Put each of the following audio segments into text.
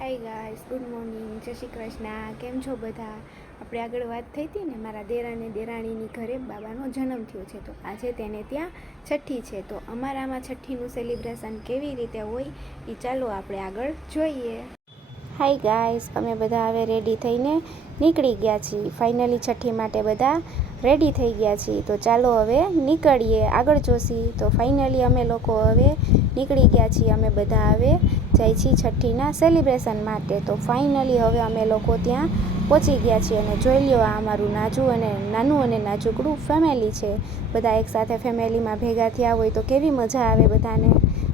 Hi guys, good morning, જય શ્રી કૃષ્ણ. કેમ છો બધા? આપણે આગળ વાત થઈ હતી ને, મારા દેર અને દેરાણીની ઘરે બાબાનો જન્મ થયો છે, તો આજે તેને ત્યાં છઠ્ઠી છે. તો અમારામાં છઠ્ઠીનું સેલિબ્રેશન કેવી રીતે હોય એ ચાલો આપણે આગળ જોઈએ. હાય ગાઈસ, અમે બધા હવે રેડી થઈને નીકળી ગયા છીએ. ફાઇનલી છઠ્ઠી માટે બધા રેડી થઈ ગયા છીએ. તો ચાલો હવે નીકળીએ, આગળ જોશી. તો ફાઇનલી અમે લોકો હવે નીકળી ગયા છીએ. અમે બધા હવે જાય છીએ છઠ્ઠીના સેલિબ્રેશન માટે. તો ફાઇનલી હવે અમે લોકો ત્યાં પહોંચી ગયા છીએ. અને જોઈ લ્યો, આ અમારું નાનું અને નાજુકડું ફેમિલી છે. બધા એકસાથે ફેમિલીમાં ભેગા થયા હોય તો કેવી મજા આવે બધાને.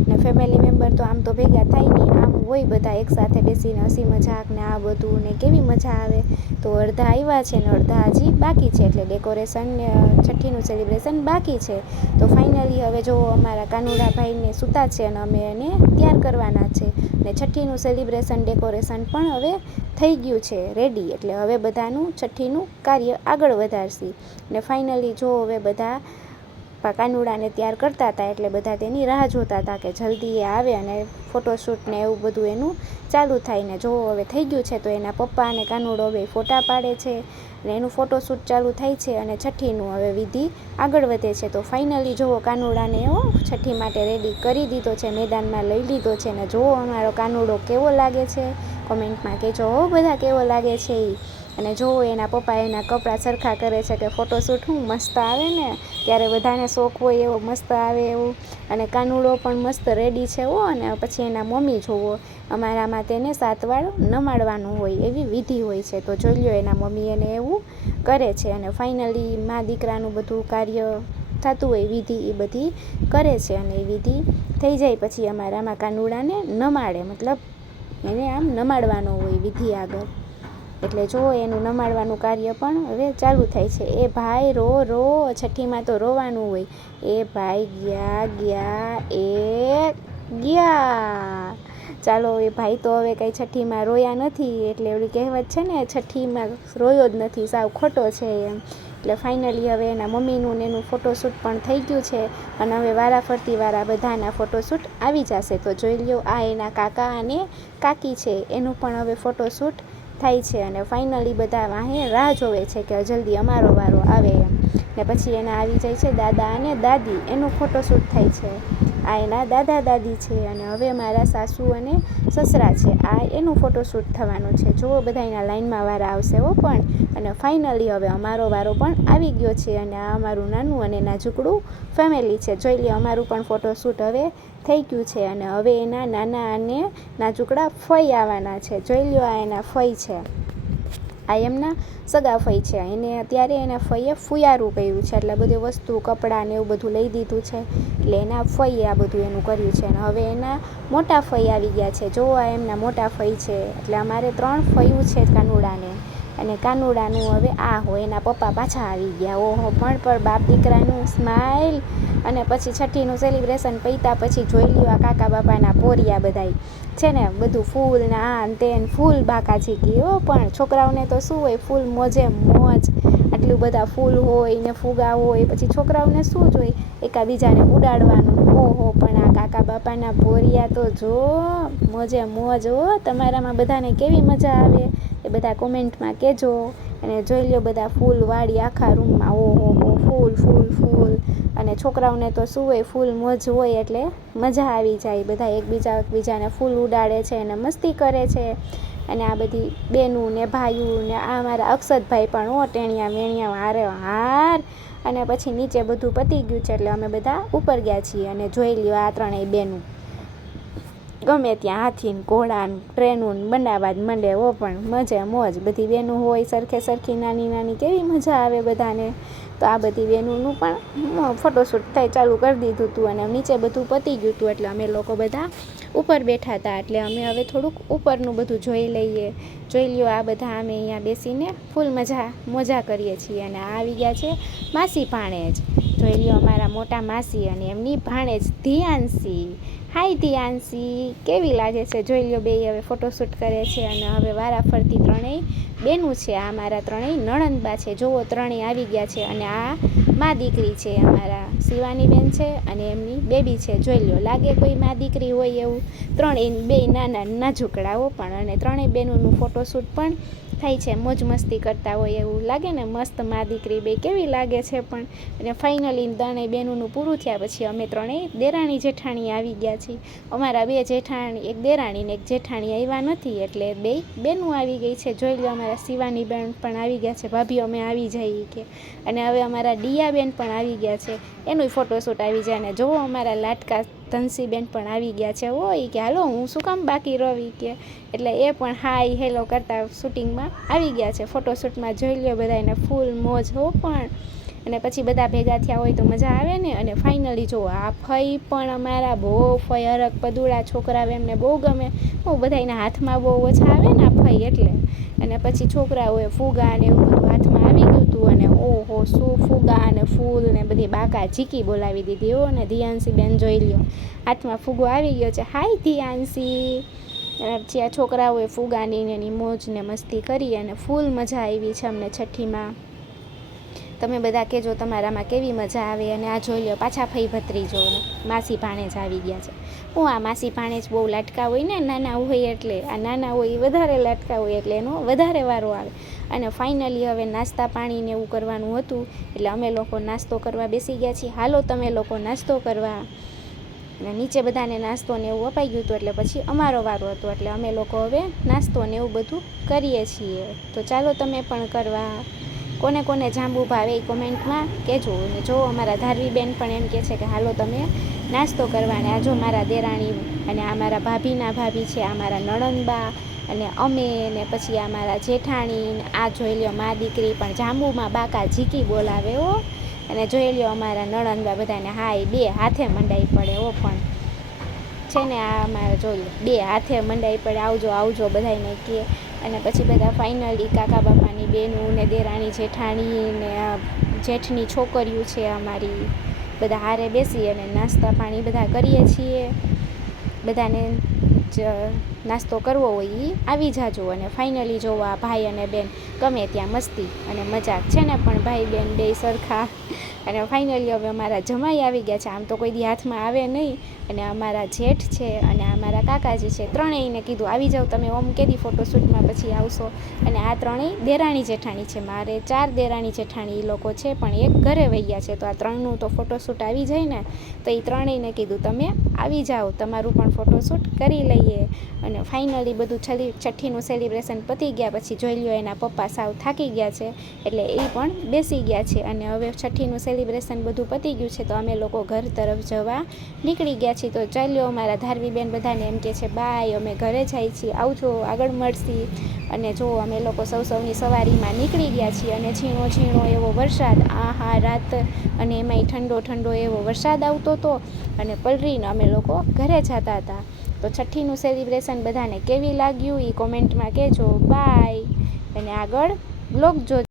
ને ફેમિલી મેમ્બર તો આમ તો ભેગા થાય નહીં, આમ હોય બધા એકસાથે બેસીને હસી મજાક ને આ બધું ને કેવી મજા આવે. તો અડધા આવ્યા છે ને અડધા હજી બાકી છે, એટલે ડેકોરેશન છઠ્ઠીનું સેલિબ્રેશન બાકી છે. તો ફાઇનલી હવે જો અમારા કાનુડાભાઈને સૂતા છે અને અમે એને તૈયાર કરવાના છે. ને છઠ્ઠીનું સેલિબ્રેશન ડેકોરેશન પણ હવે થઈ ગયું છે રેડી. એટલે હવે બધાનું છઠ્ઠીનું કાર્ય આગળ વધારશી. ને ફાઇનલી જો હવે બધા કાનુડાને તૈયાર કરતા હતા, એટલે બધા તેની રાહ જોતા હતા કે જલ્દી એ આવે અને ફોટોશૂટ ને એવું બધું એનું ચાલુ થાય. ને જો હવે થઈ ગયું છે, તો એના પપ્પા અને કાનુડો બે ફોટા પાડે છે અને એનું ફોટોશૂટ ચાલુ થાય છે અને છઠ્ઠીનું હવે વિધિ આગળ વધે છે. તો ફાઇનલી જુઓ, કાનુડાને એવો છઠ્ઠી માટે રેડી કરી દીધો છે, મેદાનમાં લઈ લીધો છે. ને જુઓ અમારો કાનુડો કેવો લાગે છે, કોમેન્ટમાં કહેજો બધા કેવો લાગે છે એ. અને જુઓ એના પપ્પા એના કપડાં સરખા કરે છે કે ફોટોશૂટ હું મસ્ત આવે ને, ત્યારે બધાને શોખ હોય એવો મસ્ત આવે એવું. અને કાનુડો પણ મસ્ત રેડી છે હો. અને પછી એના મમ્મી જુઓ, અમારામાં તેને 7 વાર નમાડવાનું હોય એવી વિધિ હોય છે. તો જોઈ લ્યો, એના મમ્મી એને એવું કરે છે. અને ફાઇનલી મા દીકરાનું બધું કાર્ય થતું હોય વિધિ એ બધી કરે છે. અને એ વિધિ થઈ જાય પછી અમારામાં કાનુડાને નમાડે, મતલબ એને આમ નમાડવાનો હોય વિધિ આગળ. એટલે જો એનું નમાડવાનું કાર્ય પણ હવે ચાલુ થાય છે. એ ભાઈ રો રો, છઠ્ઠીમાં તો રોવાનું હોય. એ ભાઈ ગયા ગયા એ ગયા. ચાલો, એ ભાઈ તો હવે કંઈ છઠ્ઠીમાં રોયા નથી, એટલે એવડી કહેવત છે ને, છઠ્ઠીમાં રોયો જ નથી, સાવ ખોટો છે એમ. એટલે ફાઇનલી હવે એના મમ્મીનું ને એનું ફોટોશૂટ પણ થઈ ગયું છે. અને હવે વારાફરતી વાળા બધાના ફોટોશૂટ આવી જશે. તો જોઈ લ્યો, આ એના કાકા અને કાકી છે, એનું પણ હવે ફોટોશૂટ થાય છે. અને ફાઇનલી બધા વાહે રાહ જોવે છે કે જલ્દી અમારો વારો આવે એમ. ને પછી એના આવી જાય છે દાદા અને દાદી, એનું ફોટોશૂટ થાય છે. આ એના દાદા દાદી છે. અને હવે મારા સાસુ અને સસરા છે, આ એનું ફોટોશૂટ થવાનું છે. જુઓ, બધા એના લાઇનમાં વારા આવશે હો પણ. અને ફાઇનલી હવે અમારો વારો પણ આવી ગયો છે. અને આ અમારું નાનું અને નાજુકડું ફેમિલી છે. જોઈ લે, અમારું પણ ફોટોશૂટ હવે થઈ ગયું છે. અને હવે એના નાના અને નાજુકડા ફઈ આવવાના છે. જોઈ લ્યો, આ એના ફઈ છે, આ એમના સગા ફઈ છે. એને અત્યારે એના ફઈએ ફુયારું કર્યું છે, એટલે બધી વસ્તુ કપડાં ને એવું બધું લઈ દીધું છે. એટલે એના ફઈએ આ બધું એનું કર્યું છે. અને હવે એના મોટા ફઈ આવી ગયા છે. જો આ એમના મોટા ફઈ છે. એટલે અમારે 3 ફયું છે કાનુડાને. અને કાનુડાનું હવે આ હોય, એના પપ્પા પાછા આવી ગયા. ઓહો, પણ બાપ દીકરાનું સ્માઇલ. અને પછી છઠ્ઠીનું સેલિબ્રેશન પૈતા પછી જોઈ લ્યો, આ કાકા બાપાના પોરિયા બધાય છે ને, બધું ફૂલ ને આ તે ફૂલ બાકાજી ગયો. પણ છોકરાઓને તો શું હોય, ફૂલ મોજે મોજ, આટલું બધા ફૂલ હોય ને ફુગા હોય. પછી છોકરાઓને શું જોઈએ, એકાબીજાને ઉડાડવાનું. ઓહો, પણ આ કાકા બાપાના પોરિયા તો જો મોજે મોજ હો. તમારામાં બધાને કેવી મજા આવે એ બધા કોમેન્ટમાં કહેજો. અને જોઈ લો, બધા ફૂલ વાળી આખા રૂમમાં. ઓહો, ફૂલ ફૂલ ફૂલ. અને છોકરાઓને તો શું હોય, ફૂલ મોજ હોય એટલે મજા આવી જાય. બધા એકબીજાને ફૂલ ઉડાડે છે અને મસ્તી કરે છે. અને આ બધી બેનું ને ભાઈઓ ને આ અમારા અક્ષતભાઈ પણ ટેણિયા મેણિયા હારે હાર. અને પછી નીચે બધું પતી ગયું છે, એટલે અમે બધા ઉપર ગયા છીએ. અને જોઈ લ્યો, આ 3 બેનું ગમે ત્યાં હાથીને ઘોડાને ટ્રેનું બનાવવા જ મંડે હો. પણ મજા મોજ, બધી બેનું હોય સરખે સરખી નાની નાની, કેવી મજા આવે બધાને. તો આ બધી બેનોનું પણ ફોટોશૂટ થાય ચાલુ કરી દીધું હતું. અને નીચે બધું પતી ગયું હતું, એટલે અમે લોકો બધા ઉપર બેઠા હતા. એટલે અમે હવે થોડુંક ઉપરનું બધું જોઈ લઈએ. જોઈ લ્યો, આ બધા અમે અહીંયા બેસીને ફૂલ મજા કરીએ છીએ. અને આ આવી ગયા છે માસી ભાણેજ. જોઈ લ્યો, અમારા મોટા માસી અને એમની ભાણેજ ધ્યાનસી. હાય ધ્યાનસી, કેવી લાગે છે? જોઈ લ્યો, બે હવે ફોટોશૂટ કરે છે. અને હવે વારાફરતી 3 બેનું છે. આ મારા 3 નણંદબા છે. જુઓ, 3 આવી ગયા છે. અને અને આ મા દીકરી છે, અમારા શિવાની બેન છે અને એમની બેબી છે. જોઈ લો, લાગે કોઈ મા દીકરી હોય એવું. ત્રણેય બે નાના નાજુકડાઓ પણ, અને ત્રણેય બેનોનું ફોટોશૂટ પણ થાય છે. મોજ મસ્તી કરતા હોય એવું લાગે ને, મસ્ત મા દીકરી બે કેવી લાગે છે પણ. અને ફાઇનલી ત્રણેય બેનોનું પૂરું થયા પછી અમે ત્રણેય દેરાણી જેઠાણી આવી ગયા છીએ. અમારા બે જેઠાણી, એક દેરાણી ને એક જેઠાણી આવ્યા નથી, એટલે બે બેનું આવી ગઈ છે. જોઈ લો, અમારા શિવાની બેન પણ આવી ગયા છે. ભાભી અમે આવી જઈએ કે. અને હવે અમારા ડિયા બેન પણ આવી ગયા છે, એનું ફોટોશૂટ આવી જાય. અને જોવો, અમારા લાટકા ધનસી બેન પણ આવી ગયા છે. હોય કે હાલો, હું શું કામ બાકી રવી કે, એટલે એ પણ હાય હેલો કરતા શૂટિંગમાં આવી ગયા છે. ફોટોશૂટમાં જોઈ લો, બધાને ફૂલ મોજ હો પણ. અને પછી બધા ભેગા થયા હોય તો મજા આવે ને. અને ફાઇનલી જો આ ફઈ પણ અમારા બહુ ફઈ હરક પદુડા છોકરાઓ એમને બહુ ગમે. બહુ બધાના હાથમાં બહુ ઓછા આવે ને આ ફઈ એટલે. અને પછી છોકરાઓએ ફુગા ને એવું બધું હાથમાં આવી ગયું હતું. અને ઓહો, શું ફુગા અને ફૂલ ને બધી બાકા ઝીકી બોલાવી દીધી હો. અને ધ્યાનસી બેન જોઈ લ્યો, હાથમાં ફુગો આવી ગયો છે. હાય ધ્યાનસી. પછી આ છોકરાઓએ ફુગાની એની મોજ ને મસ્તી કરી અને ફૂલ મજા આવી છે અમને છઠ્ઠીમાં. તમે બધા કહેજો તમારામાં કેવી મજા આવે. અને આ જોઈ લો, પાછા ફઈ ભત્રીજો માસી ભાણેજ આવી ગયા છે. હું આ માસી ભાણેજ બહુ લાટકા હોય ને, નાના હોય એટલે. આ નાના હોય એ વધારે લાટકા હોય એટલે એનો વધારે વારો આવે. અને ફાઇનલી હવે નાસ્તા પાણીને એવું કરવાનું હતું, એટલે અમે લોકો નાસ્તો કરવા બેસી ગયા છીએ. હાલો તમે લોકો નાસ્તો કરવા. અને નીચે બધાને નાસ્તો ને એવું અપાઈ ગયું હતું, એટલે પછી અમારો વારો હતો. એટલે અમે લોકો હવે નાસ્તો ને એવું બધું કરીએ છીએ. તો ચાલો તમે પણ કરવા. કોને કોને જાંબુ ભાવે એ કોમેન્ટમાં કહેજો. અને જો અમારા ધારવી બેન પણ એમ કહે છે કે હાલો તમે નાસ્તો કરવા. અને આ જો મારા દેરાણી અને આ મારા ભાભીના ભાભી છે, આ મારા નણંદબા અને અમે ને પછી આ મારા જેઠાણી. આ જોઈ લ્યો, મા દીકરી પણ જાંબુમાં બાકા ઝીકી બોલાવે હો. અને જોઈ લ્યો, અમારા નણંદબા બધાને હાય બે હાથે મંડાઈ પડે હો પણ છે ને. આ અમારે જોઈ લો, બે હાથે મંડાઈ પડે, આવજો આવજો બધાને કહે. અને પછી બધા ફાઇનલી કાકા બાપાની બેનું ને દેરાણી જેઠાણી ને જેઠની છોકરીઓ છે અમારી, બધા હારે બેસી અને નાસ્તા પાણી બધા કરીએ છીએ. બધાને નાસ્તો કરવો હોય એ આવી જાજો. અને ફાઇનલી જોવો, આ ભાઈ અને બેન ગમે ત્યાં મસ્તી અને મજાક છે ને, પણ ભાઈ બેન બે સરખા. અને ફાઇનલી હવે અમારા જમાઈ આવી ગયા છે. આમ તો કોઈ દી હાથમાં આવે નહીં. અને અમારા જેઠ છે અને અમારા કાકાજી છે, ત્રણેયને કીધું આવી જાઓ તમે, ઓમ કેદી ફોટોશૂટમાં પછી આવશો. અને આ ત્રણેય દેરાણી જેઠાણી છે. મારે 4 દેરાણી જેઠાણી એ લોકો છે, પણ એક ઘરે વહી ગયા છે. તો આ ત્રણનું તો ફોટોશૂટ આવી જાય ને, તો એ ત્રણેયને કીધું તમે આવી જાઓ, તમારું પણ ફોટોશૂટ કરી લઈએ. અને ફાઇનલી બધું છઠ્ઠીનું સેલિબ્રેશન પતી ગયા પછી જોઈ લ્યો, એના પપ્પા સાવ થાકી ગયા છે, એટલે એ પણ બેસી ગયા છે. અને હવે છઠ્ઠીનું સેલિબ્રેશન બધું પતી ગયું છે, તો અમે લોકો ઘર તરફ જવા નીકળી ગયા છીએ. તો ચાલ્યો, અમારા ધારવી બેન બધાને એમ કહે છે બાય, અમે ઘરે જાય છીએ, આવજો, આગળ મળશી. અને જો અમે લોકો સૌની સવારીમાં નીકળી ગયા છીએ. અને ઝીણો ઝીણો એવો વરસાદ, આહા રાત, અને એમાંય ઠંડો ઠંડો એવો વરસાદ આવતો હતો. અને પલરીને અમે લોકો ઘરે જતા હતા. તો છઠ્ઠીનું સેલિબ્રેશન બધાને કેવી લાગ્યું એ કોમેન્ટમાં કહેજો. બાય. અને આગળ બ્લોગ જોજો.